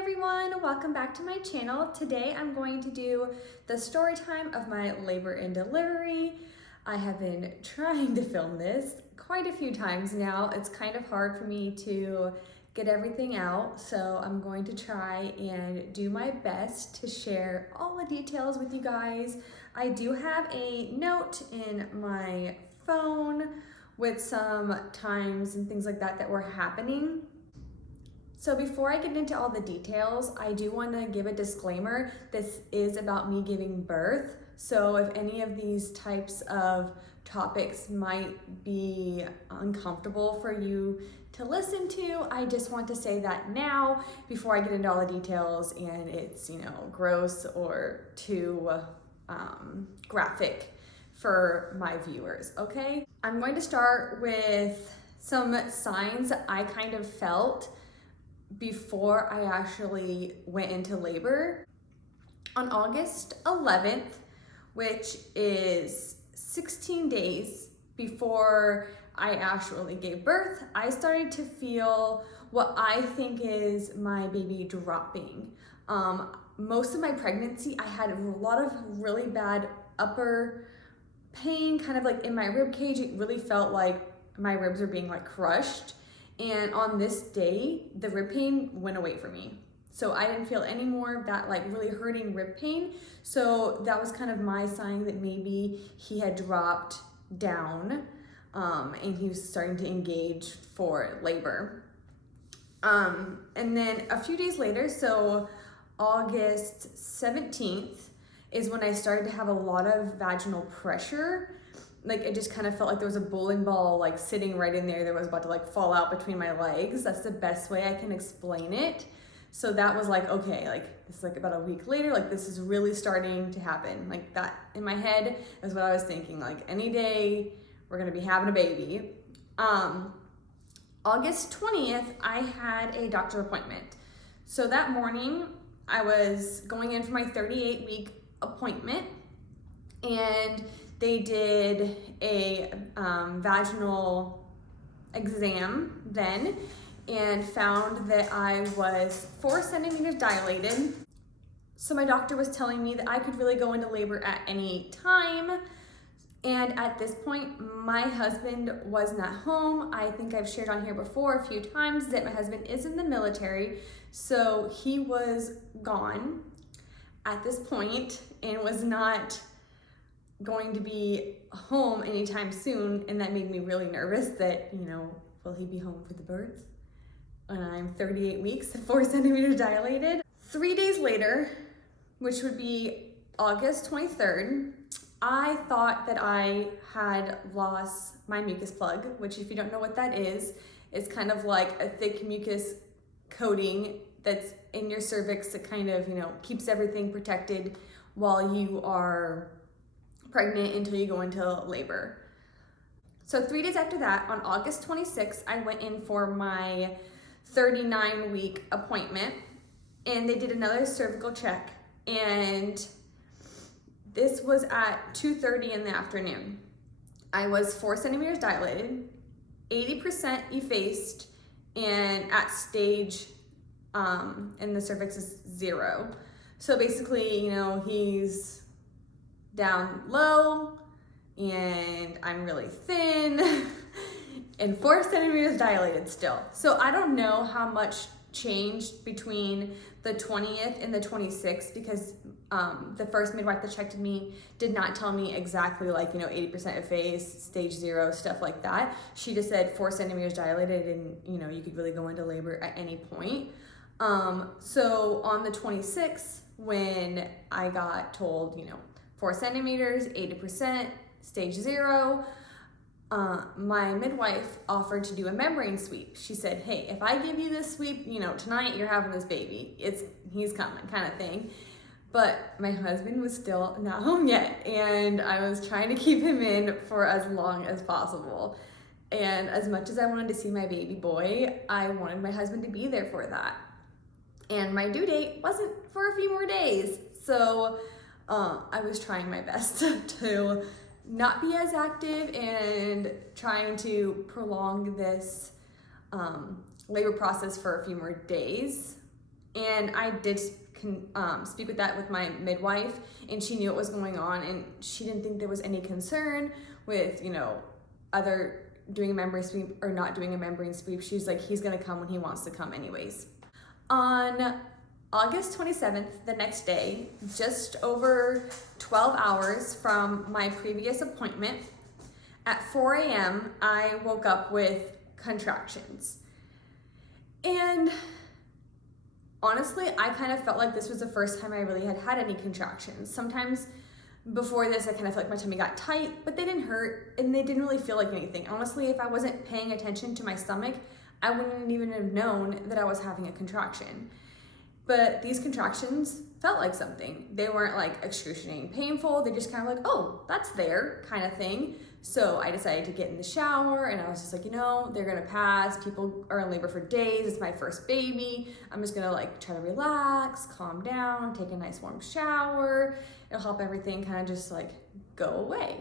everyone, welcome back to my channel. Today I'm going to do the story time of my labor and delivery. I have been trying to film this quite a few times now. It's kind of hard for me to get everything out, so I'm going to try and do my best to share all the details with you guys. I do have a note in my phone with some times and things like that were happening. So before I get into all the details, I do want to give a disclaimer. This is about me giving birth. So if any of these types of topics might be uncomfortable for you to listen to, I just want to say that now before I get into all the details and it's, gross or too graphic for my viewers, okay? I'm going to start with some signs that I kind of felt before I actually went into labor. On August 11th, which is 16 days before I actually gave birth, I started to feel what I think is my baby dropping. Most of my pregnancy, I had a lot of really bad upper pain, kind of like in my rib cage. It really felt like my ribs were being like crushed. And on this day, the rib pain went away from me. So I didn't feel any more of that like really hurting rib pain. So that was kind of my sign that maybe he had dropped down and he was starting to engage for labor. And then a few days later, so August 17th is when I started to have a lot of vaginal pressure. Like it just kind of felt like there was a bowling ball like sitting right in there that was about to like fall out between my legs. That's the best way I can explain it. So that was like, okay, like this is like about a week later, like this is really starting to happen. Like that in my head is what I was thinking, like any day we're gonna be having a baby. August 20th, I had a doctor appointment. So that morning I was going in for my 38-week appointment, and they did a vaginal exam then and found that I was 4 centimeters dilated. So my doctor was telling me that I could really go into labor at any time. And at this point, my husband was not home. I think I've shared on here before a few times that my husband is in the military. So he was gone at this point and was not going to be home anytime soon, and that made me really nervous that, will he be home for the birth when I'm 38 weeks, 4 centimeters dilated? 3 days later, which would be August 23rd, I thought that I had lost my mucus plug, which if you don't know what that is, it's kind of like a thick mucus coating that's in your cervix that kind of, keeps everything protected while you are pregnant until you go into labor. So 3 days after that, on August 26th, I went in for my 39-week appointment, and they did another cervical check, and this was at 2:30 in the afternoon. I was 4 centimeters dilated, 80% effaced, and at stage in the cervix is 0. So basically, he's down low and I'm really thin and 4 centimeters dilated still. So I don't know how much changed between the 20th and the 26th because the first midwife that checked me did not tell me exactly 80% effaced, stage 0, stuff like that. She just said 4 centimeters dilated and you could really go into labor at any point. So on the 26th, when I got told, 4 centimeters, 80%, stage 0, my midwife offered to do a membrane sweep. She said, hey, if I give you this sweep, tonight you're having this baby. He's coming kind of thing. But my husband was still not home yet, and I was trying to keep him in for as long as possible. And as much as I wanted to see my baby boy, I wanted my husband to be there for that. And my due date wasn't for a few more days. So I was trying my best to not be as active and trying to prolong this labor process for a few more days. And I did speak with that with my midwife, and she knew what was going on, and she didn't think there was any concern with, other doing a membrane sweep or not doing a membrane sweep. She's like, he's gonna come when he wants to come anyways. On August 27th, the next day, just over 12 hours from my previous appointment, at 4 a.m., I woke up with contractions. And honestly, I kind of felt like this was the first time I really had any contractions. Sometimes before this, I kind of felt like my tummy got tight, but they didn't hurt and they didn't really feel like anything. Honestly, if I wasn't paying attention to my stomach, I wouldn't even have known that I was having a contraction. But these contractions felt like something. They weren't like excruciating painful. They just kind of like, oh, that's there kind of thing. So I decided to get in the shower, and I was just like, they're gonna pass. People are in labor for days. It's my first baby. I'm just gonna like try to relax, calm down, take a nice warm shower. It'll help everything kind of just like go away.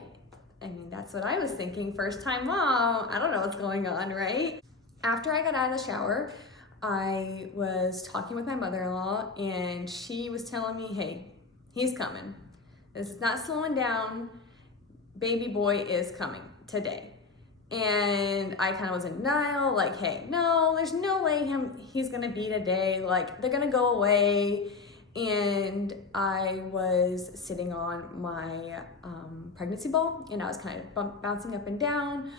I mean, that's what I was thinking. First time mom, I don't know what's going on, right? After I got out of the shower, I was talking with my mother-in-law, and she was telling me, hey, he's coming. This is not slowing down. Baby boy is coming today. And I kind of was in denial, like, hey, no, there's no way he's gonna be today. Like, they're gonna go away. And I was sitting on my pregnancy ball, and I was kind of bouncing up and down,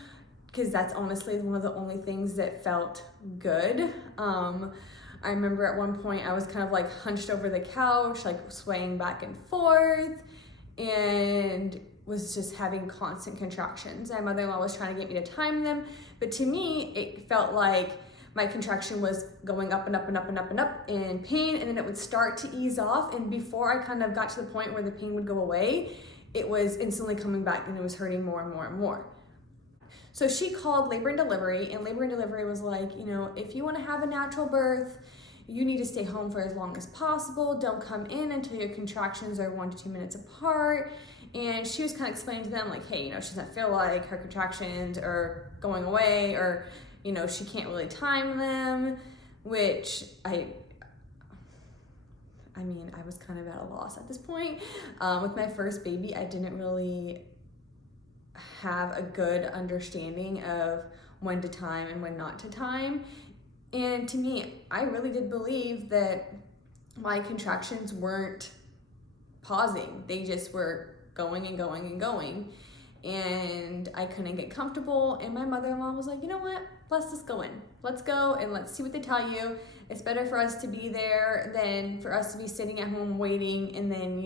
because that's honestly one of the only things that felt good. I remember at one point I was kind of like hunched over the couch, like swaying back and forth, and was just having constant contractions. My mother-in-law was trying to get me to time them, but to me, it felt like my contraction was going up and up and up and up and up in pain, and then it would start to ease off, and before I kind of got to the point where the pain would go away, it was instantly coming back, and it was hurting more and more and more. So she called labor and delivery, and labor and delivery was like, if you want to have a natural birth, you need to stay home for as long as possible. Don't come in until your contractions are 1 to 2 minutes apart. And she was kind of explaining to them like, hey, she doesn't feel like her contractions are going away, or, she can't really time them, which I was kind of at a loss at this point. With my first baby, I didn't really have a good understanding of when to time and when not to time. And to me, I really did believe that my contractions weren't pausing. They just were going and going and going. And I couldn't get comfortable. And my mother-in-law was like, you know what? Let's just go in. Let's go and let's see what they tell you. It's better for us to be there than for us to be sitting at home waiting, and then,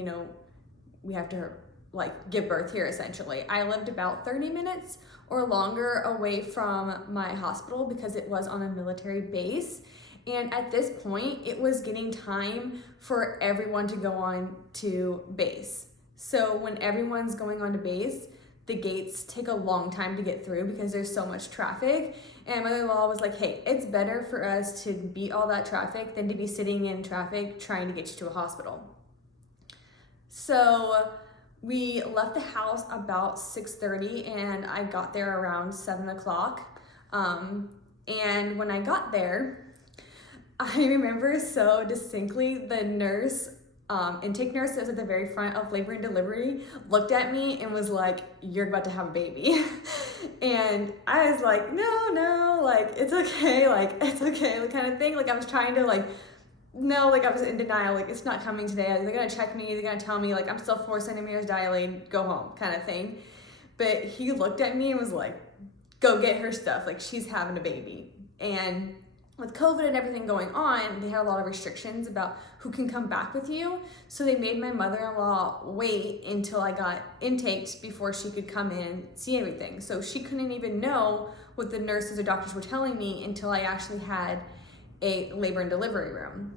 we have to like give birth here essentially. I lived about 30 minutes or longer away from my hospital because it was on a military base. And at this point, it was getting time for everyone to go on to base. So when everyone's going on to base, the gates take a long time to get through because there's so much traffic. And my mother-in-law was like, hey, it's better for us to beat all that traffic than to be sitting in traffic trying to get you to a hospital. So we left the house about 6:30, and I got there around 7 o'clock. And when I got there, I remember so distinctly the nurse, intake nurse that was at the very front of labor and delivery, looked at me and was like, you're about to have a baby. And I was like, no, like, it's okay, like kind of thing. Like, I was trying to like, no, like I was in denial, like it's not coming today. They're gonna check me, they're gonna tell me like I'm still 4 centimeters dilated, go home kind of thing. But he looked at me and was like, go get her stuff, like she's having a baby. And with COVID and everything going on, they had a lot of restrictions about who can come back with you. So they made my mother-in-law wait until I got intaked before she could come in, see everything. So she couldn't even know what the nurses or doctors were telling me until I actually had a labor and delivery room,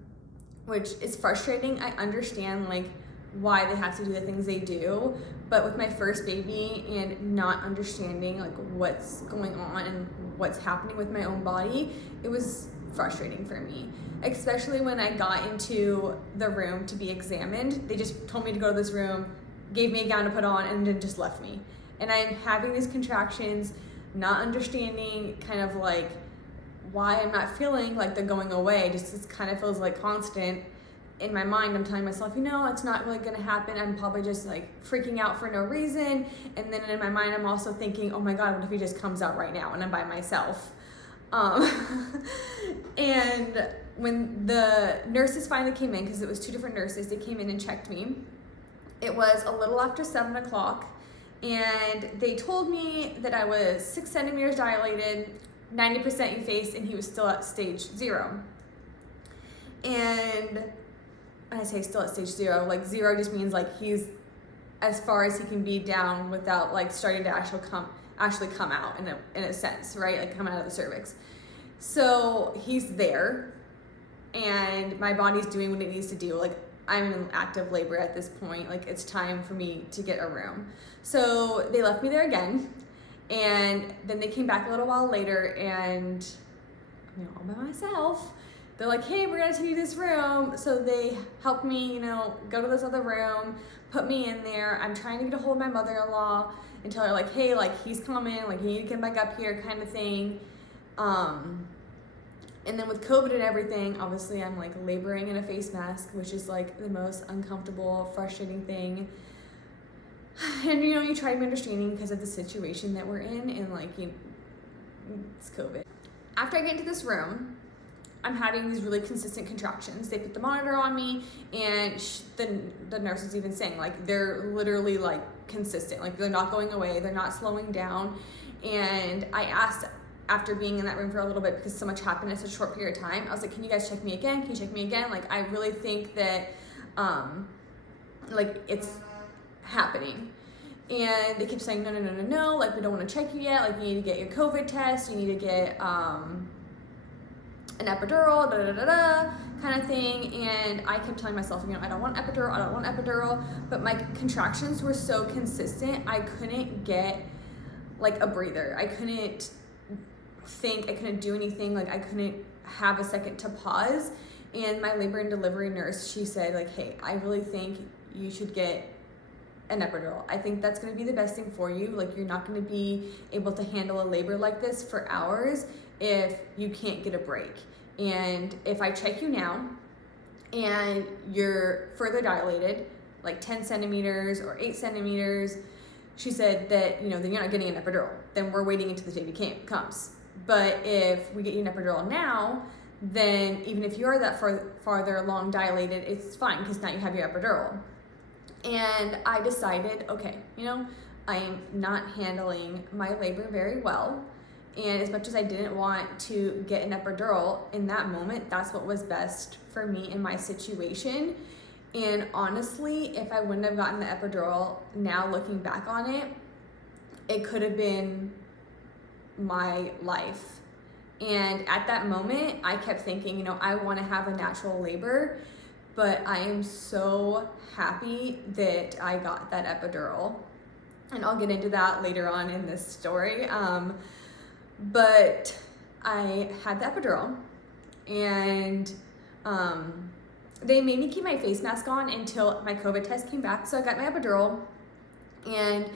which is frustrating. I understand like why they have to do the things they do, but with my first baby and not understanding like what's going on and what's happening with my own body, it was frustrating for me, especially when I got into the room to be examined. They just told me to go to this room, gave me a gown to put on, and then just left me. And I'm having these contractions, not understanding kind of like why I'm not feeling like they're going away. Just it kind of feels like constant. In my mind, I'm telling myself, it's not really gonna happen. I'm probably just like freaking out for no reason. And then in my mind, I'm also thinking, oh my God, what if he just comes out right now and I'm by myself? And when the nurses finally came in, because it was 2 different nurses, they came in and checked me. It was a little after 7 o'clock, and they told me that I was 6 centimeters dilated, 90% effaced, and he was still at stage 0. And I say still at stage 0, like 0 just means like he's as far as he can be down without like starting to actually come out in a sense, right? Like coming out of the cervix. So he's there, and my body's doing what it needs to do. Like I'm in active labor at this point. Like it's time for me to get a room. So they left me there again, and then they came back a little while later, and all by myself. They're like, hey, we're gonna take you to this room. So they helped me, go to this other room, put me in there. I'm trying to get a hold of my mother-in-law and tell her like, hey, like he's coming, like you need to get back up here kind of thing. And then with COVID and everything, obviously I'm like laboring in a face mask, which is like the most uncomfortable, frustrating thing. And you try to be understanding because of the situation that we're in, and like, it's COVID. After I get into this room, I'm having these really consistent contractions. They put the monitor on me, and the nurse is even saying like they're literally like consistent, like they're not going away, they're not slowing down. And I asked, after being in that room for a little bit, because so much happened in such a short period of time, I was like, can you guys check me again? Can you check me again? Like I really think that like it's happening. And they kept saying no, like we don't want to check you yet, like you need to get your COVID test, you need to get an epidural, kind of thing. And I kept telling myself, I don't want epidural, but my contractions were so consistent, I couldn't get like a breather. I couldn't think, I couldn't do anything, like I couldn't have a second to pause. And my labor and delivery nurse, she said like, hey, I really think you should get an epidural. I think that's going to be the best thing for you. Like you're not going to be able to handle a labor like this for hours if you can't get a break. And if I check you now and you're further dilated, like 10 centimeters or 8 centimeters, she said that, then you're not getting an epidural. Then we're waiting until the baby comes. But if we get you an epidural now, then even if you are that farther along dilated, it's fine because now you have your epidural. And I decided, okay, I am not handling my labor very well. And as much as I didn't want to get an epidural in that moment, that's what was best for me in my situation. And honestly, if I wouldn't have gotten the epidural, now looking back on it, it could have been my life. And at that moment, I kept thinking, I want to have a natural labor, but I am so happy that I got that epidural. And I'll get into that later on in this story. But I had the epidural, and they made me keep my face mask on until my COVID test came back. So I got my epidural, and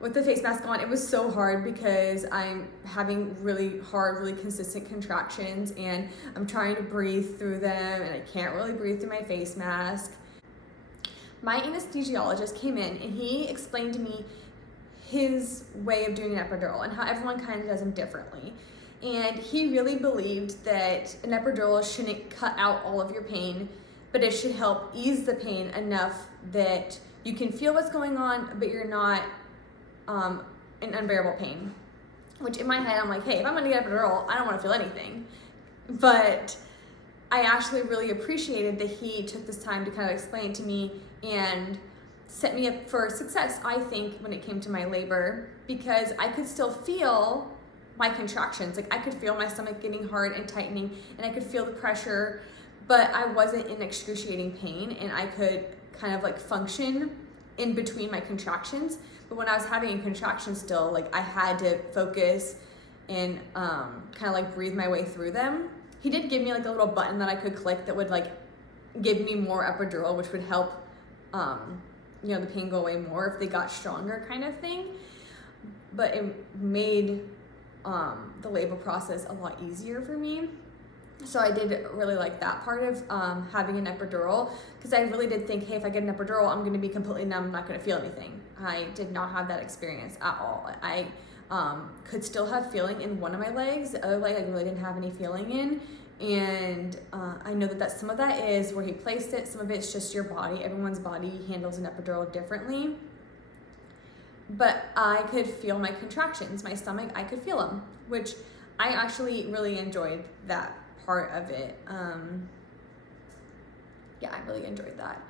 with the face mask on, it was so hard because I'm having really hard, really consistent contractions, and I'm trying to breathe through them, and I can't really breathe through my face mask. My anesthesiologist came in, and he explained to me his way of doing an epidural and how everyone kind of does them differently. And he really believed that an epidural shouldn't cut out all of your pain, but it should help ease the pain enough that you can feel what's going on, but you're not in unbearable pain. Which in my head, I'm like, hey, if I'm gonna get an epidural, I don't wanna feel anything. But I actually really appreciated that he took this time to kind of explain to me and set me up for success, I think, when it came to my labor, because I could still feel my contractions. Like I could feel my stomach getting hard and tightening, and I could feel the pressure, but I wasn't in excruciating pain, and I could kind of like function in between my contractions. But when I was having a contraction still, like I had to focus and kind of like breathe my way through them. He did give me like a little button that I could click that would like give me more epidural, which would help the pain go away more if they got stronger, kind of thing. But it made the labor process a lot easier for me. So I did really like that part of having an epidural, because I really did think, hey, if I get an epidural, I'm going to be completely numb, I'm not going to feel anything. I did not have that experience at all. I could still have feeling in one of my legs. The other leg I really didn't have any feeling in. And I know that some of that is where he placed it. Some of it's just your body. Everyone's body handles an epidural differently. But I could feel my contractions, my stomach, I could feel them, which I actually really enjoyed that part of it. Yeah, I really enjoyed that.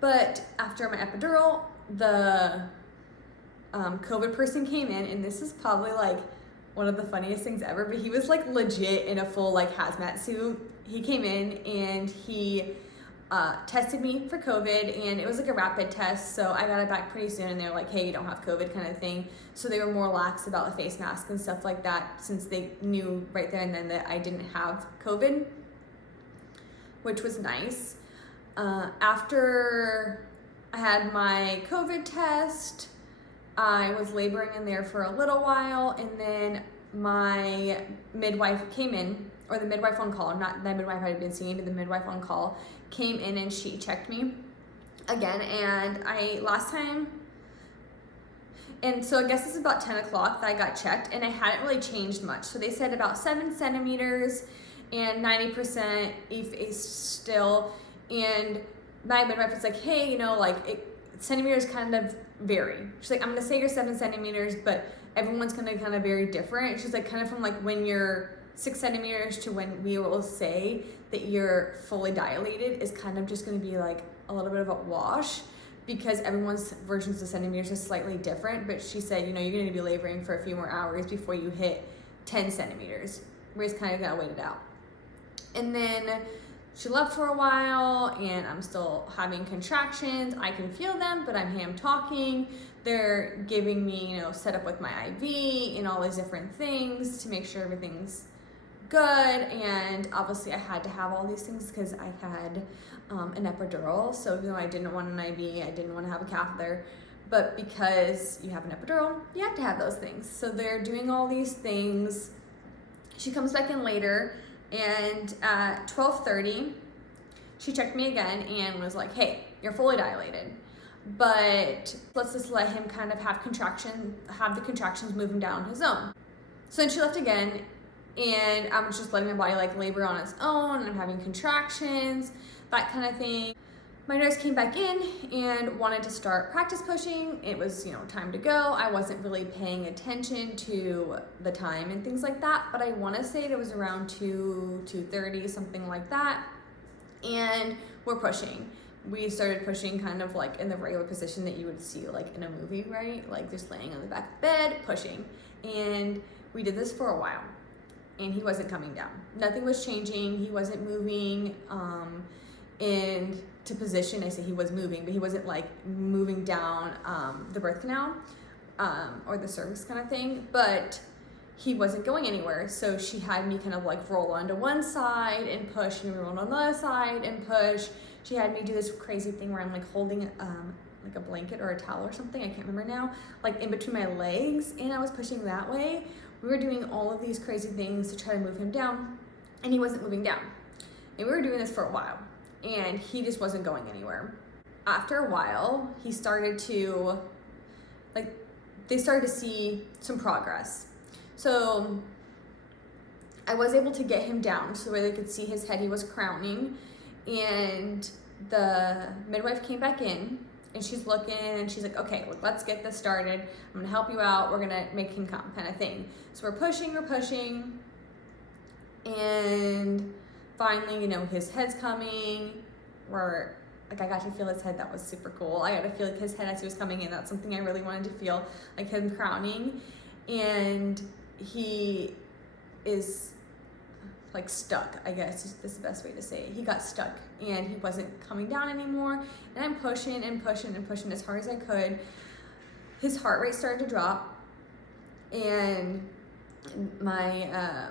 But after my epidural, the COVID person came in, and this is probably like one of the funniest things ever, but he was like legit in a full like hazmat suit. He came in and he tested me for COVID, and it was like a rapid test, so I got it back pretty soon, and they were like, hey, you don't have COVID kind of thing. So they were more lax about the face mask and stuff like that, since they knew right there and then that I didn't have COVID, which was nice. After I had my COVID test, I was laboring in there for a little while, and then my midwife came in, or the midwife on call, not the midwife I had been seeing, but the midwife on call came in, and she checked me again. And so I guess it's about 10 o'clock that I got checked, and I hadn't really changed much. So they said about 7 centimeters and 90% EFA still. And my midwife was like, hey, centimeters kind of vary. She's like, I'm gonna say you're 7 centimeters, but everyone's gonna kind of vary different. She's like, kind of from like when you're 6 centimeters to when we will say that you're fully dilated is kind of just gonna be like a little bit of a wash, because everyone's versions of centimeters is slightly different. But she said, you're gonna be laboring for a few more hours before you hit 10 centimeters. We're just kind of gonna wait it out. And then she left for a while, and I'm still having contractions. I can feel them, but I'm ham talking. They're giving me, set up with my IV and all these different things to make sure everything's good. And obviously I had to have all these things because I had an epidural. So even though I didn't want an IV, I didn't want to have a catheter, but because you have an epidural, you have to have those things. So they're doing all these things. She comes back in later, and at 12:30, she checked me again and was like, hey, you're fully dilated, but let's just let him kind of have the contractions moving down his own. So then she left again, and I was just letting my body like labor on its own, and I'm having contractions, that kind of thing. My nurse came back in and wanted to start practice pushing. It was, time to go. I wasn't really paying attention to the time and things like that, but I want to say it was around 2:30, something like that. And we're pushing. We started pushing kind of like in the regular position that you would see like in a movie, right? Like just laying on the back of the bed, pushing. And we did this for a while, and he wasn't coming down. Nothing was changing. He wasn't moving into position. I say he was moving, but he wasn't like moving down the birth canal or the cervix kind of thing, but he wasn't going anywhere. So she had me kind of like roll onto one side and push, and roll on the other side and push. She had me do this crazy thing where I'm like holding like a blanket or a towel or something, I can't remember now, like in between my legs, and I was pushing that way. We were doing all of these crazy things to try to move him down, and he wasn't moving down. And we were doing this for a while, and he just wasn't going anywhere. After a while, he started to, they started to see some progress. So I was able to get him down so where they could see his head. He was crowning, and the midwife came back in, and she's looking, and she's like, okay, let's get this started. I'm gonna help you out. We're gonna make him come, kind of thing. So we're pushing, and finally, his head's coming. I got to feel his head. That was super cool. I got to feel like his head as he was coming in. That's something I really wanted to feel, like him crowning. And he is like stuck, I guess is the best way to say it. He got stuck, and he wasn't coming down anymore. And I'm pushing and pushing and pushing as hard as I could. His heart rate started to drop, and my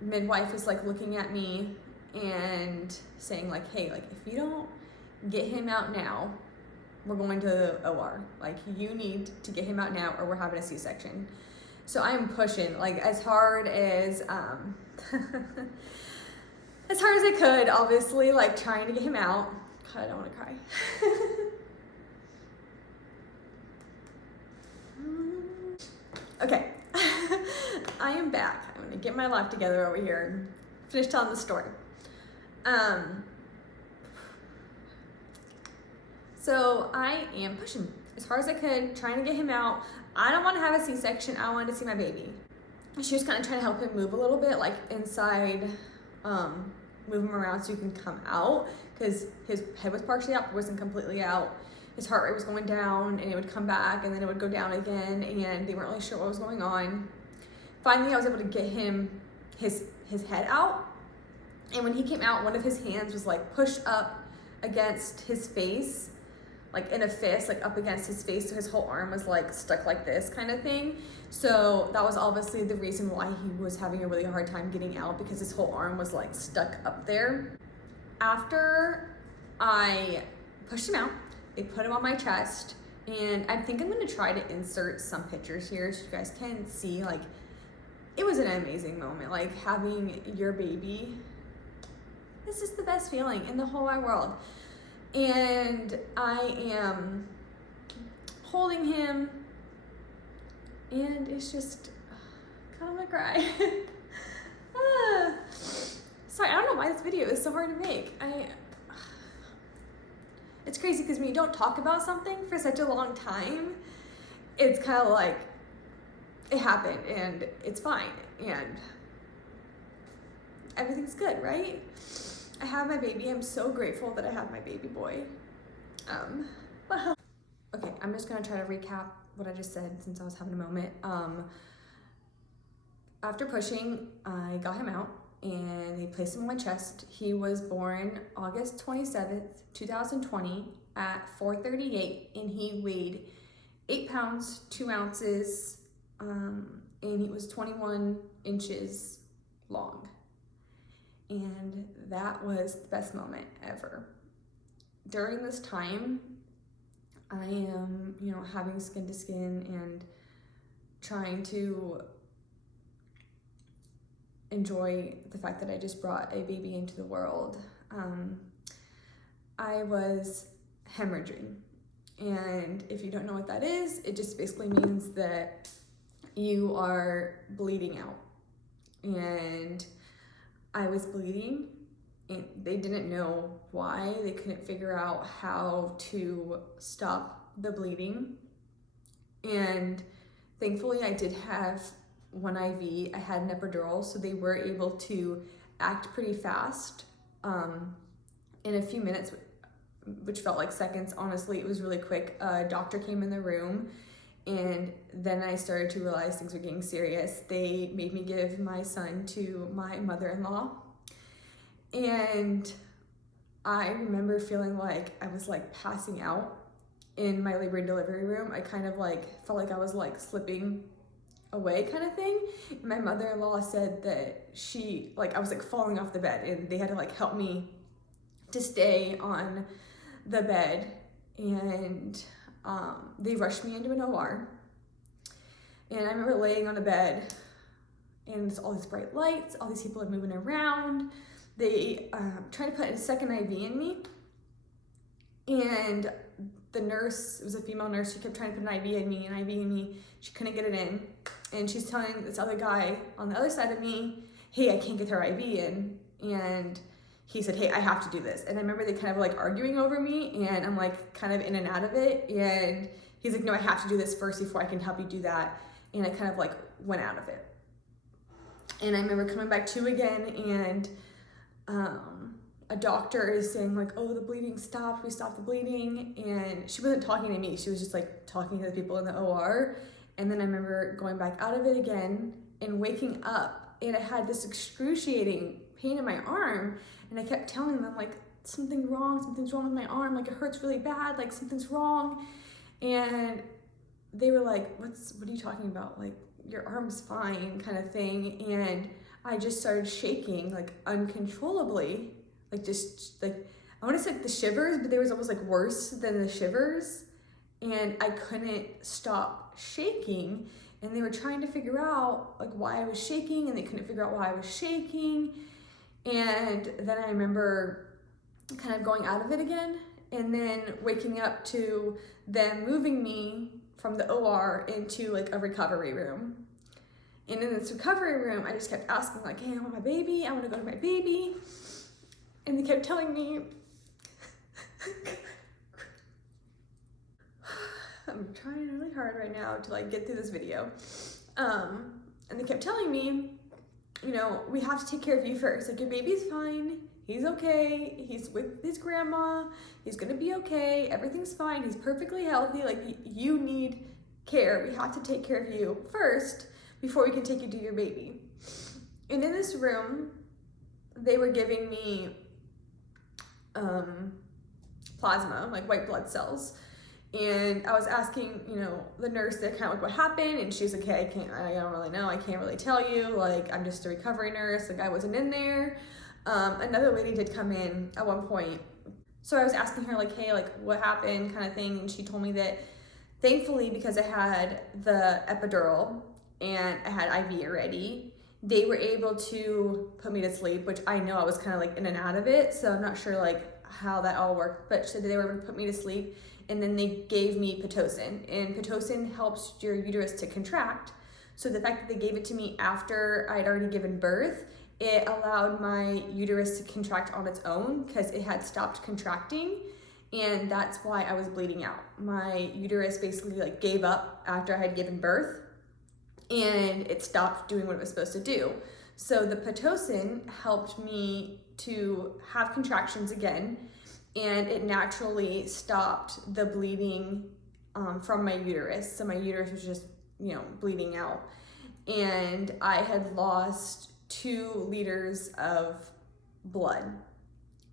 midwife is like looking at me and saying like, hey, like if you don't get him out now, we're going to the OR. Like you need to get him out now, or we're having a C-section. So I am pushing like as hard as as hard as I could, obviously, like trying to get him out. God, I don't want to cry. Okay, I am back. I'm gonna get my life together over here and finish telling the story. So I am pushing as hard as I could, trying to get him out. I don't want to have a C-section. I wanted to see my baby. She was kind of trying to help him move a little bit, like inside, move him around so he can come out, because his head was partially out, but wasn't completely out. His heart rate was going down, and it would come back, and then it would go down again, and they weren't really sure what was going on. Finally, I was able to get him his head out, and when he came out, one of his hands was like pushed up against his face, like in a fist, like up against his face, so his whole arm was like stuck like this kind of thing. So that was obviously the reason why he was having a really hard time getting out, because his whole arm was like stuck up there. After I pushed him out, they put him on my chest, and I think I'm gonna try to insert some pictures here so you guys can see, like, it was an amazing moment, like having your baby. This is the best feeling in the whole wide world. And I am holding him, and it's just kind of gonna cry. Sorry, I don't know why this video is so hard to make. It's crazy because when you don't talk about something for such a long time, it's kind of like it happened and it's fine and everything's good, right? I have my baby. I'm so grateful that I have my baby boy. Well, okay, I'm just gonna try to recap what I just said since I was having a moment. After pushing, I got him out and they placed him on my chest. He was born August 27th, 2020 at 4:38, and he weighed 8 pounds, 2 ounces, and he was 21 inches long. And that was the best moment ever. During this time, I am, having skin to skin and trying to enjoy the fact that I just brought a baby into the world. I was hemorrhaging, and if you don't know what that is, it just basically means that you are bleeding out. And I was bleeding, and they didn't know why. They couldn't figure out how to stop the bleeding. And thankfully I did have one IV. I had an epidural, so they were able to act pretty fast. In a few minutes, which felt like seconds, honestly, it was really quick. A doctor came in the room, and then I started to realize things were getting serious. They made me give my son to my mother-in-law, and I remember feeling like I was like passing out in my labor and delivery room. I kind of like felt like I was like slipping away kind of thing. And my mother-in-law said that I was like falling off the bed, and they had to like help me to stay on the bed, and they rushed me into an OR. And I remember laying on the bed, and there's all these bright lights, all these people are moving around. They tried to put a second IV in me, and the nurse, it was a female nurse, she kept trying to put an IV in me, she couldn't get it in, and she's telling this other guy on the other side of me, hey, I can't get her IV in, and he said, hey, I have to do this. And I remember they kind of like arguing over me, and I'm like kind of in and out of it, and he's like, no, I have to do this first before I can help you do that, and I kind of like went out of it. And I remember coming back to again, and a doctor is saying like, oh, the bleeding stopped, we stopped the bleeding, and she wasn't talking to me, she was just like talking to the people in the OR. And then I remember going back out of it again and waking up, and I had this excruciating pain in my arm, and I kept telling them like, something's wrong with my arm, like it hurts really bad, like something's wrong. And they were like, what are you talking about, like your arm's fine kind of thing. And I just started shaking like uncontrollably, like just like, I want to say like the shivers, but there was almost like worse than the shivers, and I couldn't stop shaking. and they were trying to figure out like why I was shaking, and they couldn't figure out why I was shaking. And then I remember kind of going out of it again, and then waking up to them moving me from the OR into like a recovery room. And in this recovery room, I just kept asking like, hey, I want my baby, I want to go to my baby. And they kept telling me, I'm trying really hard right now to like get through this video. And they kept telling me, you know, we have to take care of you first. Like, your baby's fine, he's okay, he's with his grandma, he's gonna be okay, everything's fine, he's perfectly healthy, like you need care. We have to take care of you first before we can take you to your baby. And in this room, they were giving me plasma, like white blood cells. And I was asking, you know, the nurse that kind of like what happened, and she's like, hey, I don't really know, I can't really tell you, like I'm just a recovery nurse, like I wasn't in there. Another lady did come in at one point, so I was asking her like, hey, like what happened kind of thing, and she told me that thankfully, because I had the epidural and I had IV already, they were able to put me to sleep, which I know I was kind of like in and out of it, so I'm not sure like how that all worked, but so they were able to put me to sleep. And then they gave me Pitocin, and Pitocin helps your uterus to contract. So the fact that they gave it to me after I'd already given birth, it allowed my uterus to contract on its own because it had stopped contracting, and that's why I was bleeding out. My uterus basically like gave up after I had given birth, and it stopped doing what it was supposed to do. So the Pitocin helped me to have contractions again, and it naturally stopped the bleeding from my uterus. So my uterus was just, you know, bleeding out. And I had lost 2 liters of blood.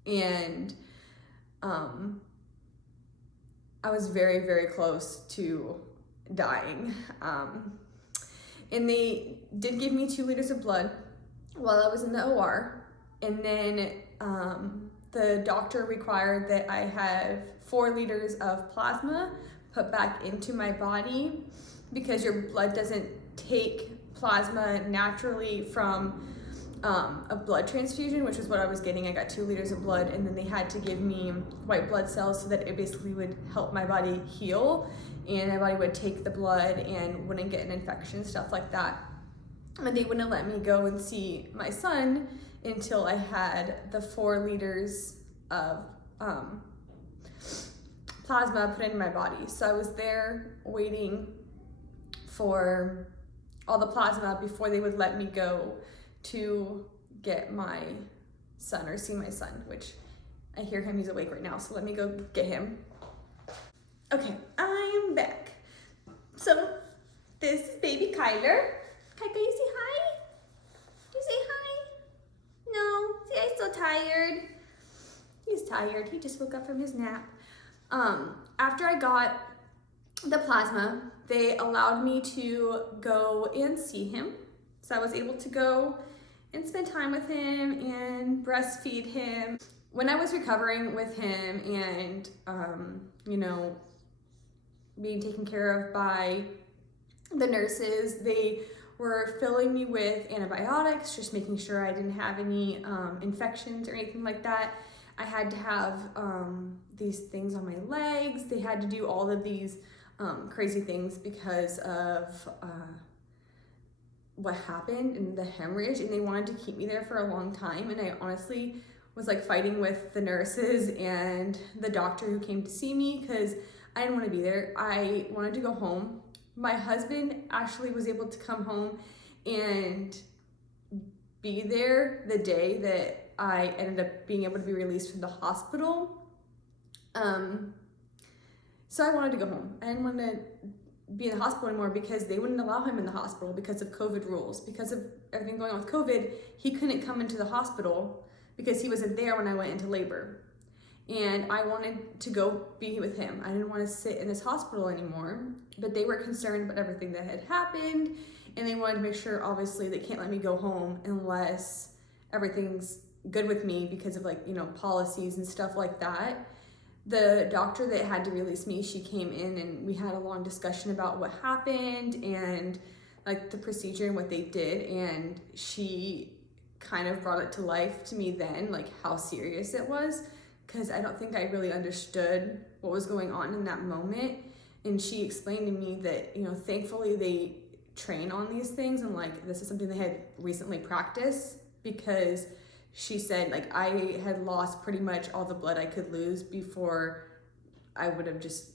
And I was very, very close to dying. And they did give me 2 liters of blood while I was in the OR. And then the doctor required that I have 4 liters of plasma put back into my body, because your blood doesn't take plasma naturally from a blood transfusion, which is what I was getting. I got 2 liters of blood, and then they had to give me white blood cells so that it basically would help my body heal, and my body would take the blood and wouldn't get an infection, stuff like that. And they wouldn't let me go and see my son until I had the 4 liters of plasma put into my body. So I was there waiting for all the plasma before they would let me go to get my son or see my son, which I hear him, he's awake right now, so let me go get him. Okay, I'm back. So this is baby Kyler. Kyka, you say hi? You say hi? No, see, I'm so tired. He's tired, he just woke up from his nap. After I got the plasma, they allowed me to go and see him. So I was able to go and spend time with him and breastfeed him. When I was recovering with him and, you know, being taken care of by the nurses, they were filling me with antibiotics, just making sure I didn't have any infections or anything like that. I had to have these things on my legs. They had to do all of these crazy things because of what happened and the hemorrhage, and they wanted to keep me there for a long time. And I honestly was like fighting with the nurses and the doctor who came to see me because I didn't want to be there. I wanted to go home. My husband actually was able to come home and be there the day that I ended up being able to be released from the hospital. So I wanted to go home. I didn't want to be in the hospital anymore because they wouldn't allow him in the hospital because of COVID rules. Because of everything going on with COVID, he couldn't come into the hospital because he wasn't there when I went into labor. And I wanted to go be with him. I didn't want to sit in this hospital anymore, but they were concerned about everything that had happened, and they wanted to make sure, obviously, they can't let me go home unless everything's good with me because of, like, you know, policies and stuff like that. The doctor that had to release me, she came in and we had a long discussion about what happened and like the procedure and what they did, and she kind of brought it to life to me then, like how serious it was, because I don't think I really understood what was going on in that moment. And she explained to me that, you know, thankfully they train on these things and like this is something they had recently practiced, because she said like I had lost pretty much all the blood I could lose before I would have just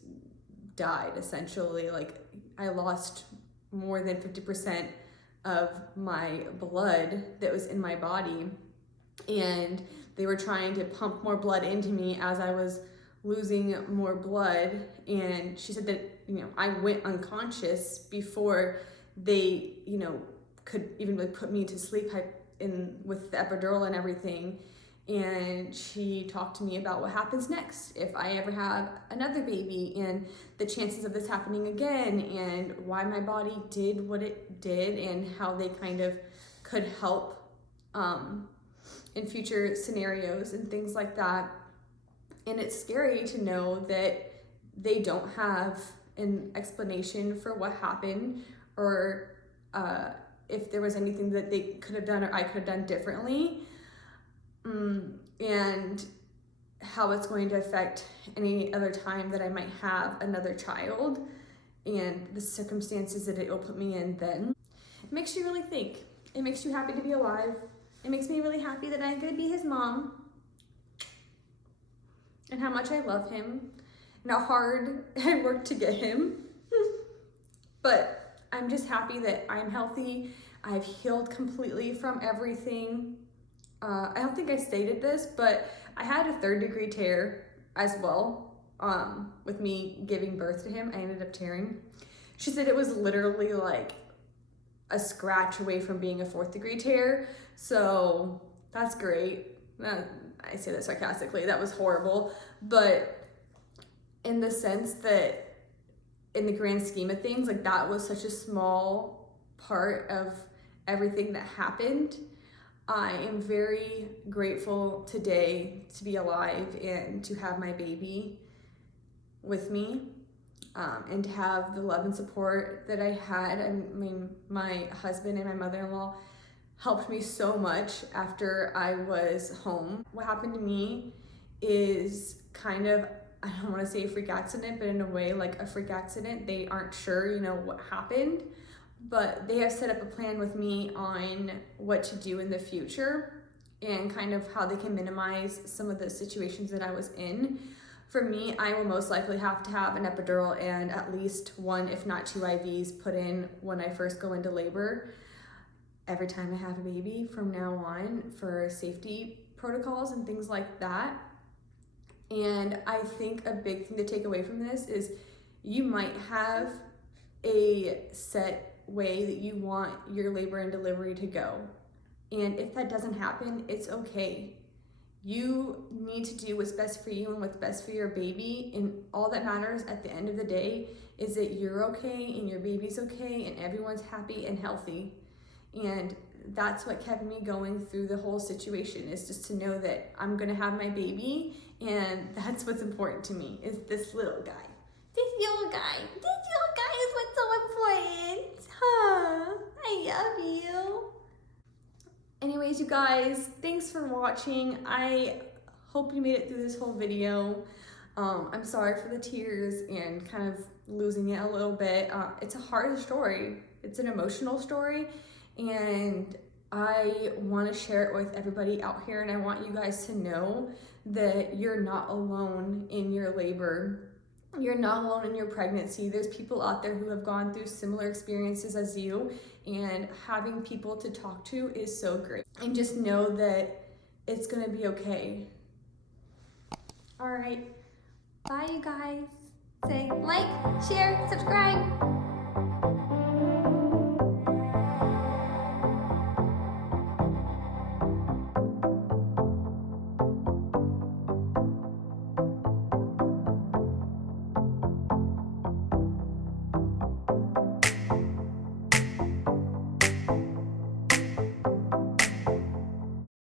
died essentially. Like I lost more than 50% of my blood that was in my body, and they were trying to pump more blood into me as I was losing more blood. And she said that, you know, I went unconscious before they, you know, could even like put me to sleep with the epidural and everything. And she talked to me about what happens next if I ever have another baby, and the chances of this happening again, and why my body did what it did, and how they kind of could help in future scenarios and things like that. And it's scary to know that they don't have an explanation for what happened, or if there was anything that they could have done or I could have done differently, and how it's going to affect any other time that I might have another child and the circumstances that it will put me in then. It makes you really think. It makes you happy to be alive. It makes me really happy that I'm going to be his mom, and how much I love him and how hard I worked to get him. But I'm just happy that I'm healthy. I've healed completely from everything. I don't think I stated this, but I had a 3rd-degree tear as well. With me giving birth to him, I ended up tearing. She said it was literally like a scratch away from being a 4th-degree tear. So that's great. I say that sarcastically, that was horrible. But in the sense that in the grand scheme of things, like that was such a small part of everything that happened. I am very grateful today to be alive and to have my baby with me, and to have the love and support that I had. I mean, my husband and my mother-in-law helped me so much after I was home. What happened to me is kind of, I don't want to say a freak accident, but in a way like a freak accident. They aren't sure, you know, what happened, but they have set up a plan with me on what to do in the future and kind of how they can minimize some of the situations that I was in. For me, I will most likely have to have an epidural and at least 1, if not 2 IVs put in when I first go into labor every time I have a baby from now on, for safety protocols and things like that. And I think a big thing to take away from this is you might have a set way that you want your labor and delivery to go. And if that doesn't happen, it's okay. You need to do what's best for you and what's best for your baby. And all that matters at the end of the day is that you're okay and your baby's okay and everyone's happy and healthy. And that's what kept me going through the whole situation, is just to know that I'm gonna have my baby, and that's what's important to me, is this little guy. This little guy is what's so important. Huh, I love you. Anyways, you guys, thanks for watching. I hope you made it through this whole video. I'm sorry for the tears and kind of losing it a little bit. It's a hard story. It's an emotional story, and I want to share it with everybody out here, and I want you guys to know that you're not alone in your labor. You're not alone in your pregnancy. There's people out there who have gone through similar experiences as you, and having people to talk to is so great. And just know that it's gonna be okay. All right, bye you guys. Say like, share, subscribe.